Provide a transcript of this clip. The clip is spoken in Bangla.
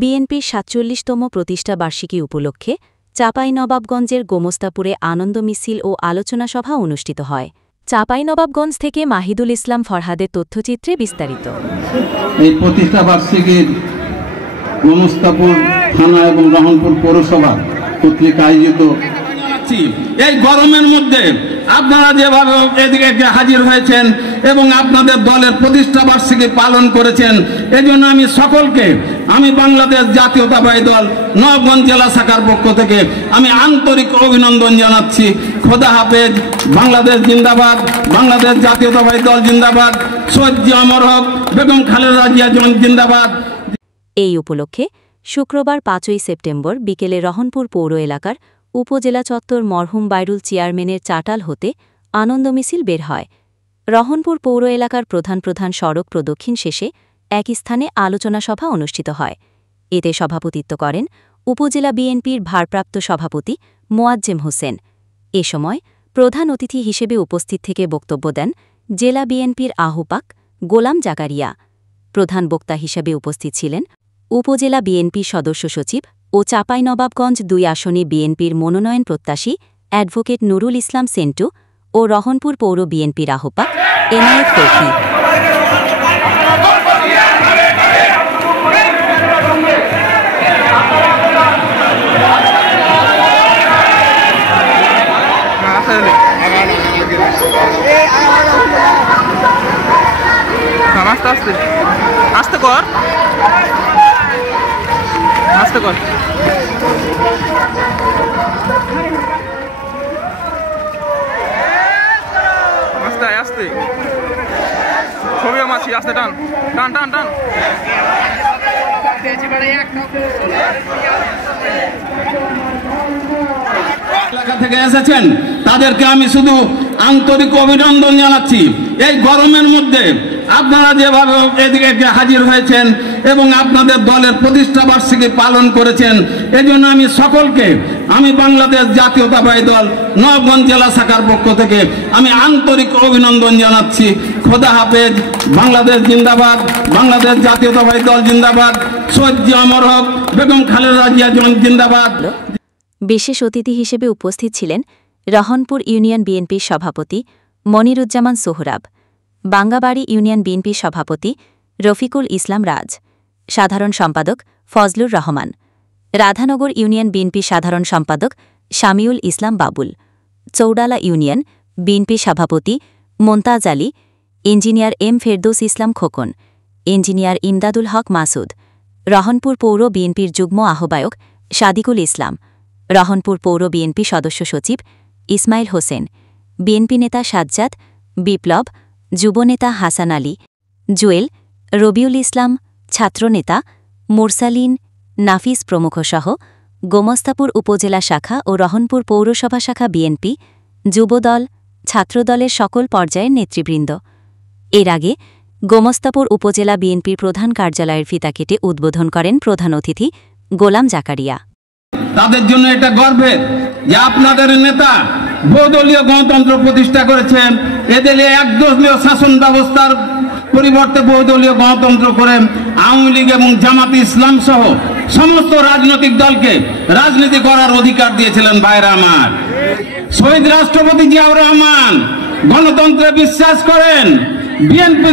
বিএনপির ৪৭তম প্রতিষ্ঠা বার্ষিকী উপলক্ষে চাঁপাইনবাবগঞ্জের গোমস্তাপুরে আনন্দ মিছিল ও আলোচনা সভা অনুষ্ঠিত হয়। চাঁপাইনবাবগঞ্জ থেকে মাহিদুল ইসলাম ফরহাদের তথ্যচিত্রে বিস্তারিত। এই প্রতিষ্ঠা বার্ষিকীর গোমস্তাপুর থানা এবং রহনপুর পৌরসভা কর্তৃক আয়োজিত এই গরমের মধ্যে আপনারা যেভাবে এদিকে হাজির হয়েছেন এবং আপনাদের দলের প্রতিষ্ঠা বার্ষিকী পালন করেছেন, এজন্য আমি সকলকে বাংলাদেশ জাতীয়তাবাদী দল নওগাঁ জেলা শাখার পক্ষ থেকে আমি আন্তরিক অভিনন্দন জানাচ্ছি। খোদা হাফেজ, বাংলাদেশ জিন্দাবাদ, বাংলাদেশ জাতীয়তাবাদী দল জিন্দাবাদ, শহীদ অমর হক, বেগম খালেদা জিয়া জিন্দাবাদ। এই উপলক্ষে শুক্রবার ৫ই সেপ্টেম্বর বিকেলে রহনপুর পৌর এলাকার উপজেলা চত্বর মরহুম বাইরুল চেয়ারম্যানের চাটাল হতে আনন্দ মিছিল বের হয়। রহনপুর পৌর এলাকার প্রধান প্রধান সড়ক প্রদক্ষিণ শেষে একই স্থানে আলোচনা সভা অনুষ্ঠিত হয়। এতে সভাপতিত্ব করেন উপজেলা বিএনপির ভারপ্রাপ্ত সভাপতি মোয়াজ্জেম হোসেন। এ সময় প্রধান অতিথি হিসেবে উপস্থিত থেকে বক্তব্য দেন জেলা বিএনপির আহ্বায়ক গোলাম জাকারিয়া। প্রধান বক্তা হিসেবে উপস্থিত ছিলেন উপজেলা বিএনপি সদস্য সচিব ও চাঁপাইনবাবগঞ্জ ২ আসনে বিএনপির মনোনয়ন প্রত্যাশী অ্যাডভোকেট নুরুল ইসলাম সেন্টু ও রহনপুর পৌর বিএনপির আহ্বায়ক এনায়েত তৌফিক। আস্তে কর আস্তে কর আস্তে আস্তে ছবিও মাছি আস্তে টান টান টান টান এলাকা থেকে এসেছেন তাদেরকে আমি শুধু আন্তরিক অভিনন্দন জানাচ্ছি। এই গরমের মধ্যে আপনারা যেভাবে এদিকে হাজির হয়েছেন এবং আপনাদের দলের প্রতিষ্ঠা বার্ষিকী পালন করেছেন, এজন্য আমি সকলকে বাংলাদেশ জাতীয়তাবাদী দল নওগাঁ জেলা শাখার পক্ষ থেকে আমি আন্তরিক অভিনন্দন জানাচ্ছি। খোদা হাফেজ, বাংলাদেশ জিন্দাবাদ, বাংলাদেশ জাতীয়তাবাদী দল জিন্দাবাদ, শহীদ অমর হক, বেগম খালেদা জিয়া জিন্দাবাদ। বিশেষ অতিথি হিসেবে উপস্থিত ছিলেন রহনপুর ইউনিয়ন বিএনপির সভাপতি মনিরুজ্জামান সোহরাব, বাঙ্গাবাড়ি ইউনিয়ন বিএনপির সভাপতি রফিকুল ইসলাম রাজ, সাধারণ সম্পাদক ফজলুর রহমান, রাধানগর ইউনিয়ন বিএনপির সাধারণ সম্পাদক শামিউল ইসলাম বাবুল, চৌডালা ইউনিয়ন বিএনপির সভাপতি Montaz Ali, engineer M Ferdous Islam Khokon, engineer Imdadul হক মাসুদ, রহনপুর পৌর বিএনপির যুগ্ম আহ্বায়ক সাদিকুল ইসলাম, রহনপুর পৌর বিএনপি সদস্য সচিব ইসমাইল হোসেন, বিএনপি নেতা সাজ্জাদ, বিপ্লব, যুবনেতা হাসান আলী, জুয়েল, রবিউল ইসলাম, ছাত্রনেতা মুরসালিন, নাফিস প্রমুখসহ গোমস্তাপুর উপজেলা শাখা ও রহনপুর পৌরসভা শাখা বিএনপি, যুবদল, ছাত্রদলের সকল পর্যায়ের নেতৃবৃন্দ। এর আগে গোমস্তাপুর উপজেলা বিএনপির প্রধান কার্যালয়ের ফিতা কেটে উদ্বোধন করেন প্রধান অতিথি গোলাম জাকারিয়া। তাদের জন্য এটা গর্বের যে আপনাদের নেতা বহুদলীয় গণতন্ত্র প্রতিষ্ঠা করেছেন। এদের একদলীয় শাসন ব্যবস্থার পরিবর্তে বহুদলীয় গণতন্ত্র করে আওয়ামী লীগ এবং জামাত ইসলাম সহ সমস্ত রাজনৈতিক দলকে রাজনীতি করার অধিকার দিয়েছিলেন। ভাইরা আমার, শহীদ রাষ্ট্রপতি জিয়াউর রহমান গণতন্ত্রে বিশ্বাস করেন। বিএনপি